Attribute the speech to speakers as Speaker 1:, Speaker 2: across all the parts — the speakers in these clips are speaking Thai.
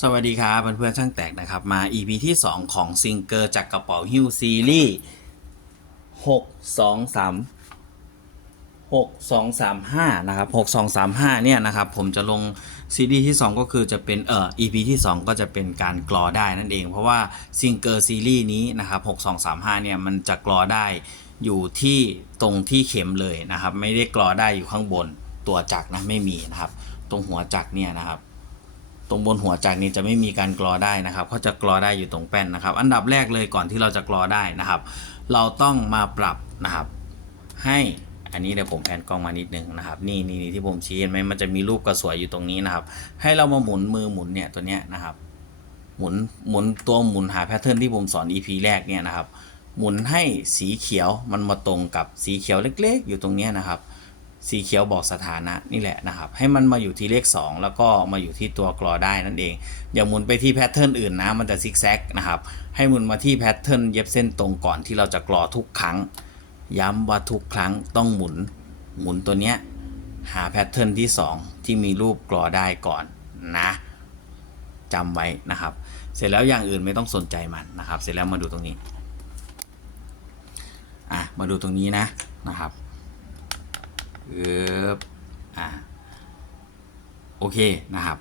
Speaker 1: สวัสดีครับเพื่อนๆช่างแตกนะครับ มา EP ที่ 2 ของซิงเกอร์จากกระเป๋าฮิ้วซีรีส์6 2 3 6 2 3 5นะครับ6 2 3 5เนี่ยนะครับผมจะลงซีรีส์ที่ 2 ก็คือจะเป็นเอ่อ EP ที่ 2 ก็จะเป็นการกรอได้นั่นเอง เพราะว่าซิงเกอร์ซีรีส์นี้นะครับ6 2 3 5เนี่ยมันจะกรอได้อยู่ที่ตรงที่เข็มเลยนะครับ ไม่ได้กรอได้อยู่ข้างบนตัวจักรนะไม่มีนะครับ ตรงหัวจักรเนี่ยนะครับ ตรงบนหัวจักรนี้จะไม่มีการกรอได้นะครับเขาจะกรอได้อยู่ตรงแป้นนะครับ อันดับแรกเลยก่อนที่เราจะกรอได้นะครับ เราต้องมาปรับนะครับ ให้อันนี้เดี๋ยวผมแพนกล้องมานิดนึงนะครับนี่นี่นี่ที่ผมชี้เห็นไหมมันจะมีรูปกระสวยอยู่ตรงนี้นะครับ ให้เรามาหมุนมือหมุนเนี่ยตัวเนี้ยนะครับ หมุนหมุนตัวหมุนหาแพทเทิร์นที่ผมสอน EP แรกเนี่ยนะครับ หมุนให้สีเขียวมันมาตรงกับสีเขียวเล็ก ๆ อยู่ตรงนี้นะครับ สีเขียวบอกสถานะนี่แหละนะครับ ให้มันมาอยู่ที่เลข 2 แล้วก็มาอยู่ที่ตัวกรอได้นั่นเอง อย่าหมุนไปที่แพทเทิร์นอื่นนะ มันจะซิกแซกนะครับ ให้หมุนมาที่แพทเทิร์นเย็บเส้นตรงก่อนที่เราจะกรอทุกครั้ง ย้ำว่าทุกครั้งต้องหมุน หมุนตัวเนี้ยหาแพทเทิร์นที่ 2 ที่มีรูปกรอได้ก่อนนะจำไว้นะครับ เสร็จแล้วอย่างอื่นไม่ต้องสนใจมันนะครับ เสร็จแล้วมาดูตรงนี้อะมาดูตรงนี้นะนะครับ เอออะโอเคนะครับ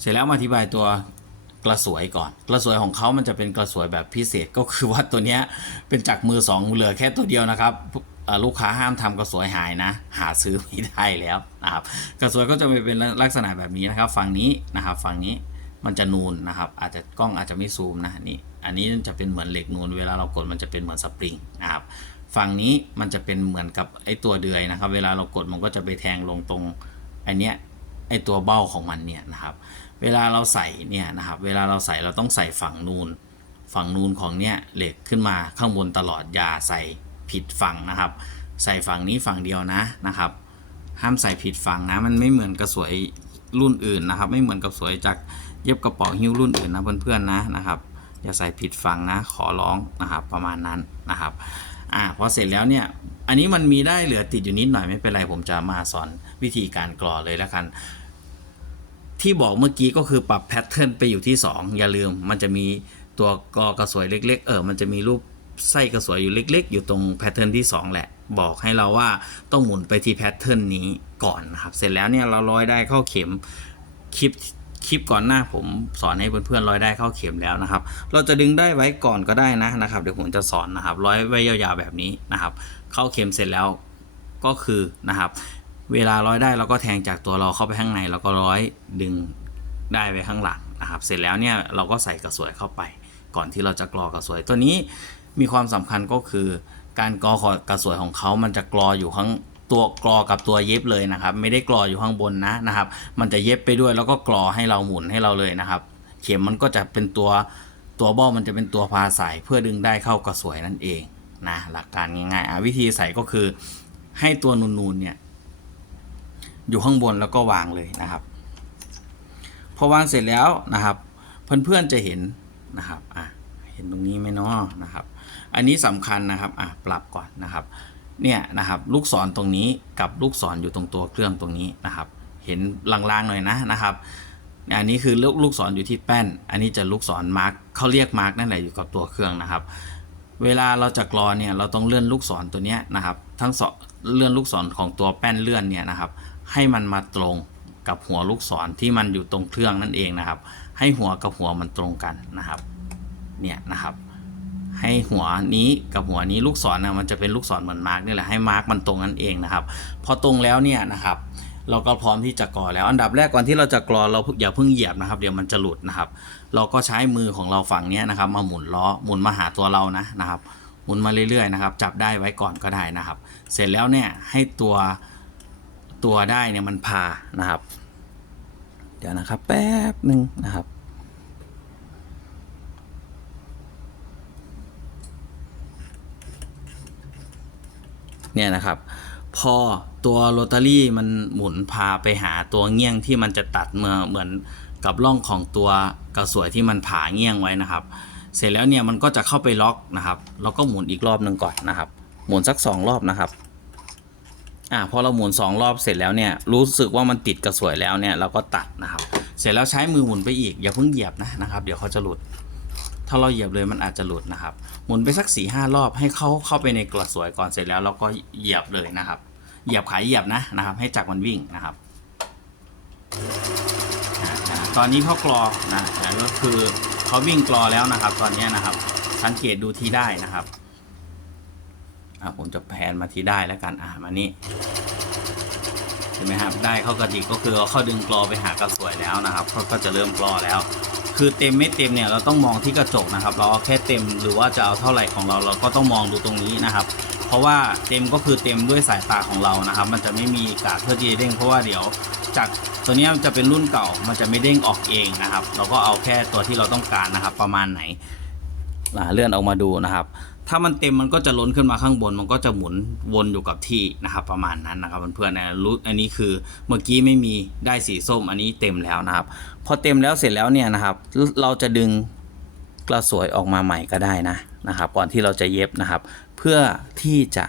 Speaker 1: เสร็จแล้วมาอธิบายตัวกระสวยก่อน กระสวยของเขามันจะเป็นกระสวยแบบพิเศษก็คือว่าตัวเนี้ยเป็นจากมือสองเหลือแค่ตัวเดียวนะครับลูกค้าห้ามทำกระสวยหายนะ หาซื้อไม่ได้แล้วนะครับ กระสวยก็จะเป็นลักษณะแบบนี้นะครับ ฝั่งนี้นะครับฝั่งนี้มันจะนูนนะครับ อาจจะกล้องอาจจะไม่ซูมนะนี่อันนี้จะเป็นเหมือนเหล็กนูนเวลาเรากดมันจะเป็นเหมือนสปริงนะครับ ฝั่งนี้มันจะเป็นเหมือนกับไอตัวเดือยนะครับ เวลาเรากดมันก็จะไปแทงลงตรงไอเนี้ยไอตัวเบ้าของมันเนี่ยนะครับ เวลาเราใส่เนี่ยนะครับ เวลาเราใส่เราต้องใส่ฝั่งนูน ฝั่งนูนของเนี่ยเหล็กขึ้นมาข้างบนตลอดอย่าใส่ผิดฝั่งนะครับ ใส่ฝั่งนี้ฝั่งเดียวนะนะครับ ห้ามใส่ผิดฝั่งนะ มันไม่เหมือนกระสวยรุ่นอื่นนะครับ ไม่เหมือนกับสวยจากเย็บกระเป๋าหิ้วรุ่นอื่นนะเพื่อนๆนะนะครับ อย่าใส่ผิดฝั่งนะขอร้องนะครับประมาณนั้นนะครับ อ่าพอเสร็จแล้วเนี่ยอันนี้มันมีได้เหลือติดอยู่นิดหน่อยไม่เป็นไรผมจะมาสอนวิธีการกรอเลยแล้วกัน ที่บอกเมื่อกี้ก็คือปรับแพทเทิร์นไปอยู่ที่ 2 อย่าลืม มันจะมีตัวกอกระสวยเล็ก ๆ เออมันจะมีรูปไส้กระสวยอยู่เล็ก ๆ อยู่ตรงแพทเทิร์นที่ 2 แหละ บอกให้เราว่าต้องหมุนไปที่แพทเทิร์นนี้ก่อนนะครับ เสร็จแล้วเนี่ยเราร้อยได้เข้าเข็มคลิป คลิปก่อนหน้าผมสอนให้เพื่อนๆร้อยได้เข้าเข็มแล้วนะครับ เราจะดึงได้ไว้ก่อนก็ได้นะนะครับเดี๋ยวผมจะสอนนะครับ ร้อยไว้ยาวๆแบบนี้นะครับ เข้าเข็มเสร็จแล้วก็คือนะครับ เวลาร้อยได้เราก็แทงจากตัวเราเข้าไปข้างในแล้วก็ร้อยดึงได้ไปข้างหลังนะครับ เสร็จแล้วเนี่ยเราก็ใส่กระสวยเข้าไป ก่อนที่เราจะกรอกระสวยตัวนี้มีความสำคัญก็คือการกรอกระสวยของเขามันจะกรออยู่ข้าง ตัวกรอกับตัวเย็บเลยนะครับ ไม่ได้กรออยู่ข้างบนนะนะครับ มันจะเย็บไปด้วยแล้วก็กรอให้เราหมุนให้เราเลยนะครับ เข็มมันก็จะเป็นตัวตัวบ้อมันจะเป็นตัวพาใส่เพื่อดึงได้เข้ากระสวยนั่นเองนะหลักการง่ายๆวิธีใส่ก็คือให้ตัวนูนๆเนี่ยอยู่ข้างบนแล้วก็วางเลยนะครับ พอวางเสร็จแล้วนะครับเพื่อนๆจะเห็นนะครับอะเห็นตรงนี้ไหมเนาะนะครับ อันนี้สำคัญนะครับอะปรับก่อนนะครับ เนี่ยนะครับลูกศรตรงนี้กับลูกศรอยู่ตรงตัวเครื่องตรงนี้นะครับ เห็นลางๆหน่อยนะนะครับอันนี้คือลูกลูกศรอยู่ที่แป้น อันนี้จะลูกศรมาร์กเขาเรียกมาร์กนั่นแหละอยู่กับตัวเครื่องนะครับ เวลาเราจะกรอเนี่ยเราต้องเลื่อนลูกศรตัวเนี้ยนะครับ ทั้งสองเลื่อนลูกศรของตัวแป้นเลื่อนเนี่ยนะครับ ให้มันมาตรงกับหัวลูกศรที่มันอยู่ตรงเครื่องนั่นเองนะครับ ให้หัวกับหัวมันตรงกันนะครับ เนี่ยนะครับ ให้หัวนี้กับหัวนี้ลูกศรนะมันจะเป็นลูกศรเหมือนมาร์กนี่แหละให้มาร์กมันตรงนั่นเองนะครับ พอตรงแล้วเนี่ยนะครับเราก็พร้อมที่จะกรอแล้ว อันดับแรกก่อนที่เราจะกรอเราอย่าเพิ่งเหยียบนะครับ เดี๋ยวมันจะหลุดนะครับ เราก็ใช้มือของเราฝั่งนี้นะครับ มาหมุนล้อหมุนมาหาตัวเรานะนะครับ หมุนมาเรื่อยๆนะครับ จับได้ไว้ก่อนก็ได้นะครับ เสร็จแล้วเนี่ยให้ตัวตัวได้เนี่ยมันพานะครับ เดี๋ยวนะครับ แป๊บหนึ่งนะครับ เนี่ยนะครับ พอตัวโรตารี่มันหมุนพาไปหาตัวเงี้ยงที่มันจะตัดเมื่อเหมือนกับร่องของตัวกระสวยที่มันผ่าเงี้ยงไว้นะครับ เสร็จแล้วเนี่ยมันก็จะเข้าไปล็อกนะครับแล้วก็หมุนอีกรอบหนึ่งก่อนนะครับ หมุนสักสองรอบนะครับอ่าพอเราหมุนสองรอบเสร็จแล้วเนี่ยรู้สึกว่ามันติดกระสวยแล้วเนี่ยเราก็ตัดนะครับ เสร็จแล้วใช้มือหมุนไปอีกอย่าเพิ่งเหยียบนะนะครับ เดี๋ยวเขาจะหลุด ถ้าเราเหยียบเลยมันอาจจะหลุดนะครับ หมุนไปสักสี่ห้ารอบให้เข้าเข้าไปในกระสวยก่อนเสร็จแล้วเราก็เหยียบเลยนะครับ เหยียบขายเหยียบนะนะครับ ให้จักรมันวิ่งนะครับ ตอนนี้เขากรอนะก็คือเขาวิ่งกรอแล้วนะครับ ตอนนี้นะครับ สังเกตดูทีได้นะครับผมจะแผนมาทีได้แล้วกันอ่ามานี่เห็นไหมครับได้เข้ากระดิกก็คือเขาดึงกรอไปหากระสวยแล้วนะครับเขาก็จะเริ่มกรอแล้ว คือเต็มไม่เต็มเนี่ยเราต้องมองที่กระจกนะครับ เราเอาแค่เต็มหรือว่าจะเอาเท่าไหร่ของเราเราก็ต้องมองดูตรงนี้นะครับ เพราะว่าเต็มก็คือเต็มด้วยสายตาของเรานะครับ มันจะไม่มีกากเพื่อที่จะเด้งเพราะว่าเดี๋ยวจากตัวเนี้ยมันจะเป็นรุ่นเก่ามันจะไม่เด้งออกเองนะครับ เราก็เอาแค่ตัวที่เราต้องการนะครับ ประมาณไหนอ่าเลื่อนออกมาดูนะครับ ถ้ามันเต็มมันก็จะล้นขึ้นมาข้างบน มันก็จะหมุนวนอยู่กับที่นะครับ ประมาณนั้นนะครับเพื่อนๆนะรู้อันนี้คือเมื่อกี้ไม่มีได้สีส้มอันนี้เต็มแล้วนะครับ พอเต็มแล้วเสร็จแล้วเนี่ยนะครับ เราจะดึงกระสวยออกมาใหม่ก็ได้นะนะครับ ก่อนที่เราจะเย็บนะครับ เพื่อที่จะ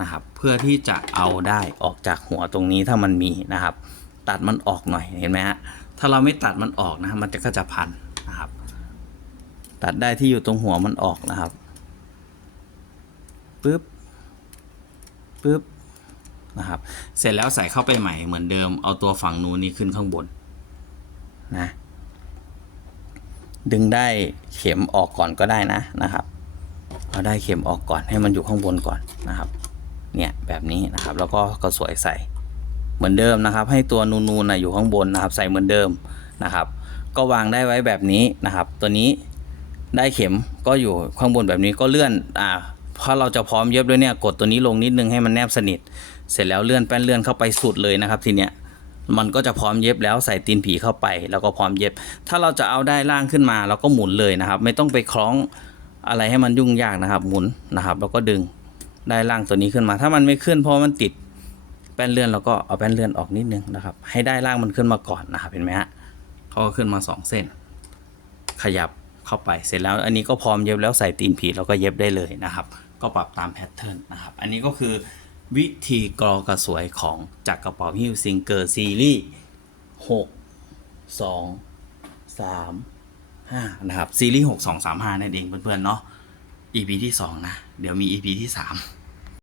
Speaker 1: นะครับ เพื่อที่จะเอาได้ออกจากหัวตรงนี้ถ้ามันมีนะครับ ตัดมันออกหน่อยเห็นไหมฮะถ้าเราไม่ตัดมันออกนะมันจะก็จะพันนะครับ ตัดได้ที่อยู่ตรงหัวมันออกนะครับปึ๊บปึ๊บนะครับ เสร็จแล้วใส่เข้าไปใหม่เหมือนเดิม เอาตัวฝั่งนู้นนี้ขึ้นข้างบนนะ ดึงได้เข็มออกก่อนก็ได้นะนะครับ เอาได้เข็มออกก่อนให้มันอยู่ข้างบนก่อนนะครับ เนี่ยแบบนี้นะครับ แล้วก็กระสวยใส่เหมือนเดิมนะครับ ให้ตัวนูนๆนะอยู่ข้างบนนะครับ ใส่เหมือนเดิมนะครับ ก็วางได้ไว้แบบนี้นะครับ ตัวนี้ ได้เข็มก็อยู่ข้างบนแบบนี้ก็เลื่อนอ่าเพราะเราจะพร้อมเย็บด้วยเนี่ยกดตัวนี้ลงนิดนึงให้มันแนบสนิท เสร็จแล้วเลื่อนแป้นเลื่อนเข้าไปสุดเลยนะครับทีเนี้ยมันก็จะพร้อมเย็บแล้วใส่ตีนผีเข้าไป แล้วก็พร้อมเย็บ ถ้าเราจะเอาได้ล่างขึ้นมาเราก็หมุนเลยนะครับ ไม่ต้องไปคล้องอะไรให้มันยุ่งยากนะครับ หมุนนะครับ แล้วก็ดึงได้ล่างตัวนี้ขึ้นมา ถ้ามันไม่ขึ้นเพราะมันติดแป้นเลื่อนเราก็เอาแป้นเลื่อนออกนิดนึงนะครับ ให้ได้ล่างมันขึ้นมาก่อนนะครับเห็นไหมฮะเขาก็ขึ้นมาสองเส้น ขยับ เข้าไปเสร็จแล้วอันนี้ก็พร้อมเย็บแล้วใส่ตีนผีเราก็เย็บได้เลยนะครับ ก็ปรับตามแพทเทิร์นนะครับ อันนี้ก็คือวิธีกรอกระสวยของจากกระเป๋าฮิ้วซิงเกอร์ซีรีส์หกสองสามห้านะครับซีรีส์หกสองสามห้านั่นเองเพื่อนๆเนาะ EP ที่สองนะ เดี๋ยวมี EP ที่สาม